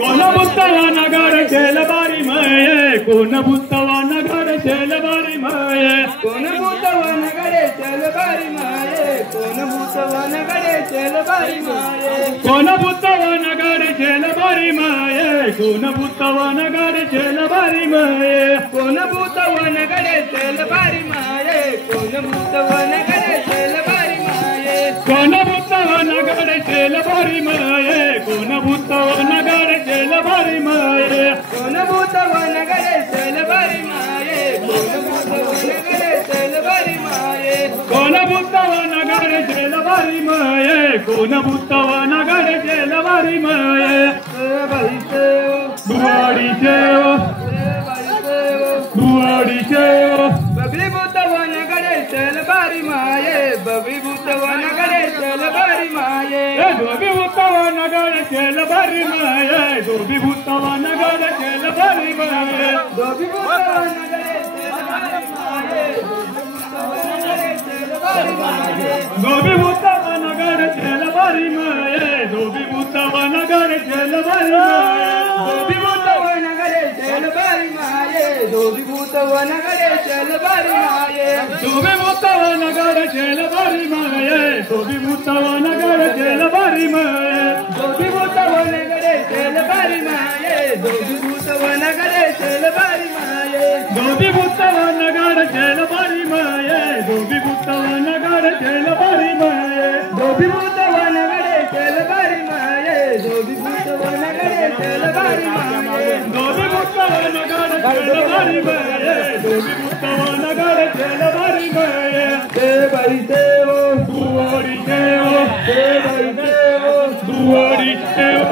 कोण बुद्धवा नगर शेलबारी माये कोण बुद्धवा नगर शेलबारी माये कोण बुद्धवा नगरे शेलबारी माये कोण बुद्धवा नगरे शेलबारी माये कोण बुद्धवा नगर शेलबारी माये कोण बुद्धवा नगर शेलबारी माये कोण बुद्धवा नगरे शेलबारी माये कोण बुद्धवा नगरे शेलबारी माये कोण बुद्धवा नगर शेलबारी माये कोण बुद्धवा नगर शेलबारी माये कोण बुद्धवा नगरे शेलबारी माये कोण बुद्धवा नगरे शेलबारी माये कोण बुद्धवा नगर शेलबारी माये कोण बुद्धवा नगर शेलबारी माये दुवाडी शेव दुवाडी शेव बबली बुद्धवा नगरे शेलबारी माये बबली बुद्धवा नगरे शेलबारी माये धोबी बुद्धवा नगर शेलबारी माये धोबी बुद्धवा नगर शेलबारी माये धोबी बुद्धवा नगरे शेलबारी माये धोबी बुद्धवा नगर शेलबारी माये धोबी बुद्धवा नगर शेलबारी माये धोबी बुद्धवा नगरे शेलबारी माये धोबी बुद्धवा नगर शेलबारी माये धोबी बुद्धवा नगर शेलबारी माये धोबी बुद्धवा नगरे शेलबारी माये धोबी बुद्धवा नगरे शेलबारी माये धोबी बुद्धवा नगर शेलबारी माये धोबी बुद्धवा नगर शेलबारी माये धोबी बुद्धवा नगरे शेलबारी माये धोबी बुद्धवा नगरे शेलबारी माये धोबी बुद्धवा नगर शेलबारी माये धोबी बुद्धवा नगर शेलबारी माये बाई देव दुवाडी शेव बाई देव दुवाडी शेव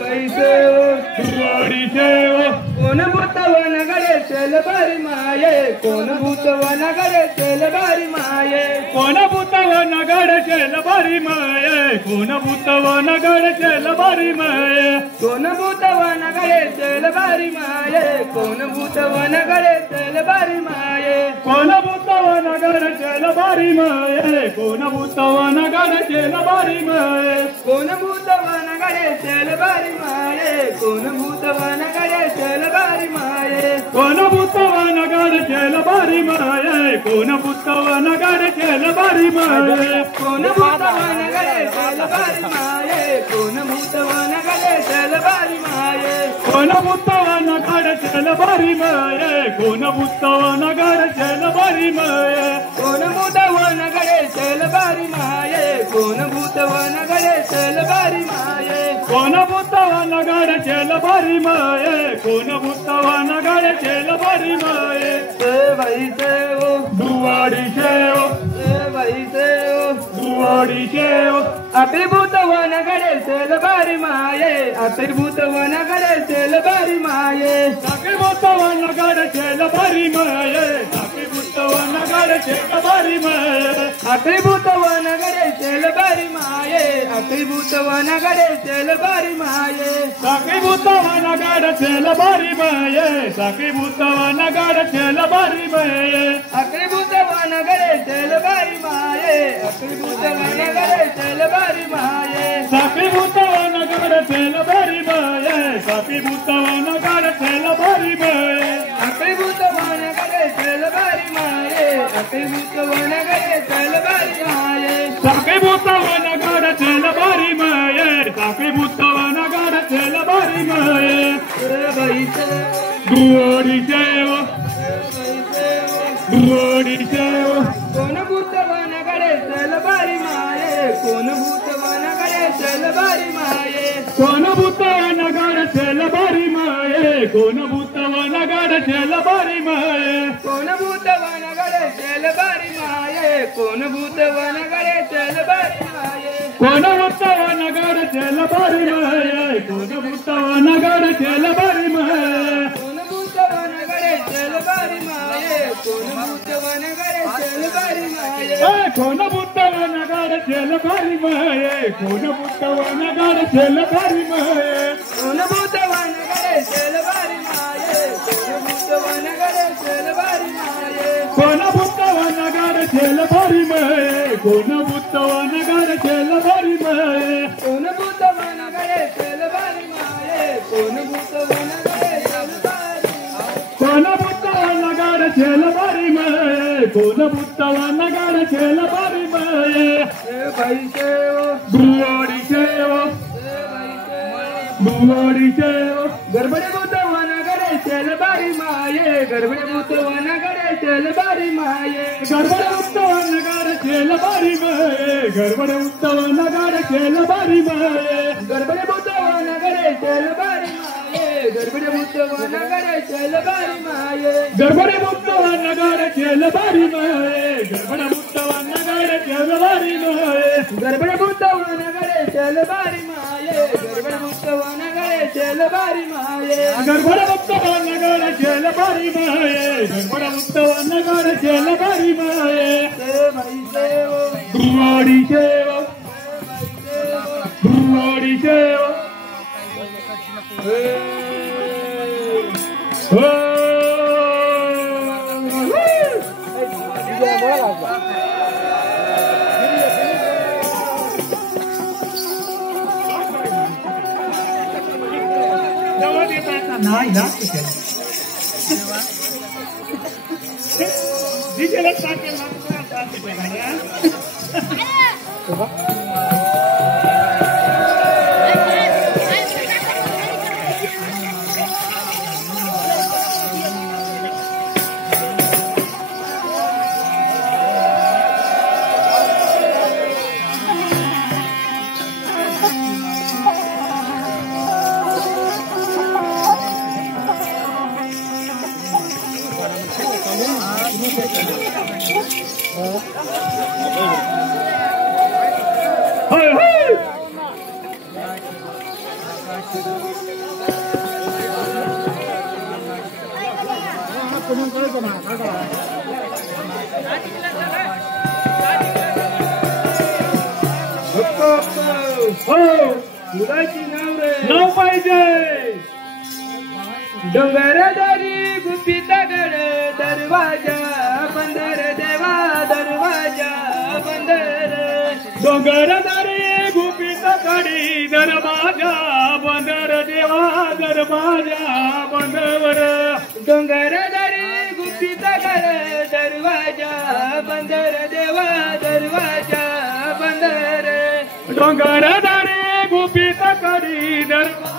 बाई देव दुवाडी शेव कोण बुद्धवा नगरे शेलबारी माये कोण बुद्धवा नगरे शेलबारी माये कोण बुद्धवा नगर शेलबारी माये कोण बुद्धवा नगर शेलबारी माये कोण बुद्धवा नगरे शेलबारी माये कोण बुद्धवा नगरे शेलबारी माये कोण बुद्धवा नगर शेलबारी माये कोण बुद्धवा नगर शेलबारी माये कोण बुद्धवा नगरे शेलबारी माये कोण बुद्धवा नगरे शेलबारी माये कोण बुद्धवा नगर शेलबारी माये कोण बुद्धवा नगर शेलबारी माये कोण बुद्धवा नगरे शेलबारी माये कोण बुद्धवा नगरे शेलबारी माये कोण बुद्धवा नगर शेलबारी माये कोण बुद्धवा नगर शेलबारी माये कोण बुद्धवा नगरे शेलबारी माये कोण बुद्धवा नगरे शेलबारी माये कोण बुद्धवा नगर शेलबारी माये कोण बुद्धवा नगर शेलबारी माये बाई देव दुवाडी शेव बाई देव दुवाडी शेव आपली बुद्धवा नगरे शेलबारी माये आपली बुद्धवा नगरे शेलबारी माये साखी बुद्धवा नगर शेलबारी माये साखी बुद्धवा नगर शेलबारी माये आपली बुद्धवा नगरे शेलबारी माये आपली बुद्धवा नगरे शेलबारी माये साखी बुद्धवा नगर शेलबारी माये साखी बुद्धवा नगर शेलबारी माये आपली बुद्धवा नगरे शेलबारी माये आपली बुद्धवा नगरे शेलबारी माये साखी बुद्धवा नगर शेलबारी माये साखी बुद्धवा नगर शेलबारी माये आपली बुद्धवा नगरे शेलबारी माये आपली बुद्धवा नगरे शेलबारी माये साखी बुद्धवा नगर शेलबारी माये साखी बुद्धवा नगर शेलबारी माये बाई दुवाडी शेव दुवाडी शेव कोण बुद्धवा नगरे शेलबारी माये कोण बुद्धवा नगरे शेलबारी माये कोण बुद्धवा नगर शेलबारी माये कोण बुद्धवा नगर शेलबारी माये कोण बुद्धवा नगरे शेलबारी माये कोण बुद्धवा नगरे शेलबारी माये कोण बुद्धवा नगर शेलबारी माये कोण बुद्धवा नगर शेलबारी माये कोण बुद्धवा नगरे शेलबारी माये कोण बुद्धवा नगरे शेलबारी माये कोण बुद्धवा नगर शेलबारी माये कोण बुद्धवा नगर शेलबारी माये कोण बुद्धवा नगरे शेलबारी माये कोण बुद्धवा नगरे शेलबारी माये कोण बुद्धवा नगर शेलबारी माये कोण बुद्धवा नगर शेलबारी माये कोण बुद्धवा नगरे शेलबारी माये कोण भूतव नगरे चलबारी कोण भूतव नगार चलबारी माये कोण भूतव नगार चलबारी माये भाई सेव बुवाडी सेव बुवाडी सेव गडबडे भूतव नगरे चलबारी माये गडबडे भूतव नगरे चलबारी माये गडबड उत्तव नगार चलबारी माये गडबड उत्तव नगार चलबारी माये गडबडे भूतव नगरे चलबारी माये गडबडे भूतव नगरे चलबारी माये गडबड उत्तव नगार चलबारी माये गडबड उत्तव नगार चलबारी माये गडबडे भूतव नगरे चलबारी माये गडबडे भूतव नगरे चलबारी माये गडबड उत्तव नगार चलबारी माये गडबड उत्तव नगार चलबारी माये भाई सेव बुवाडी सेव बुवाडी सेव नाही ना डीजेला टाकेल हाय हाय मुलाची नाव रे नाव पाहिजे डोंगरदारी गुपी दगड दरवाजा बंदर देवा दरवाजा बंदर डोंगरदारी गुपित कडी दरवाजा बंदर देवा दरवाजा बंदवर डोंगरदारी गुपी दगड दरवाजा बंदर देवा दरवाजा बंदर डोंगरदारी गुपित कडी दरवाजा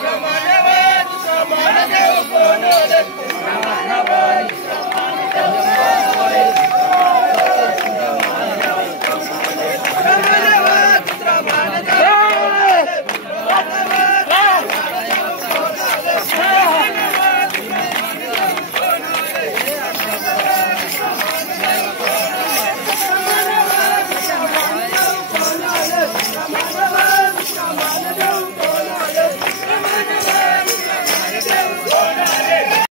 Come on.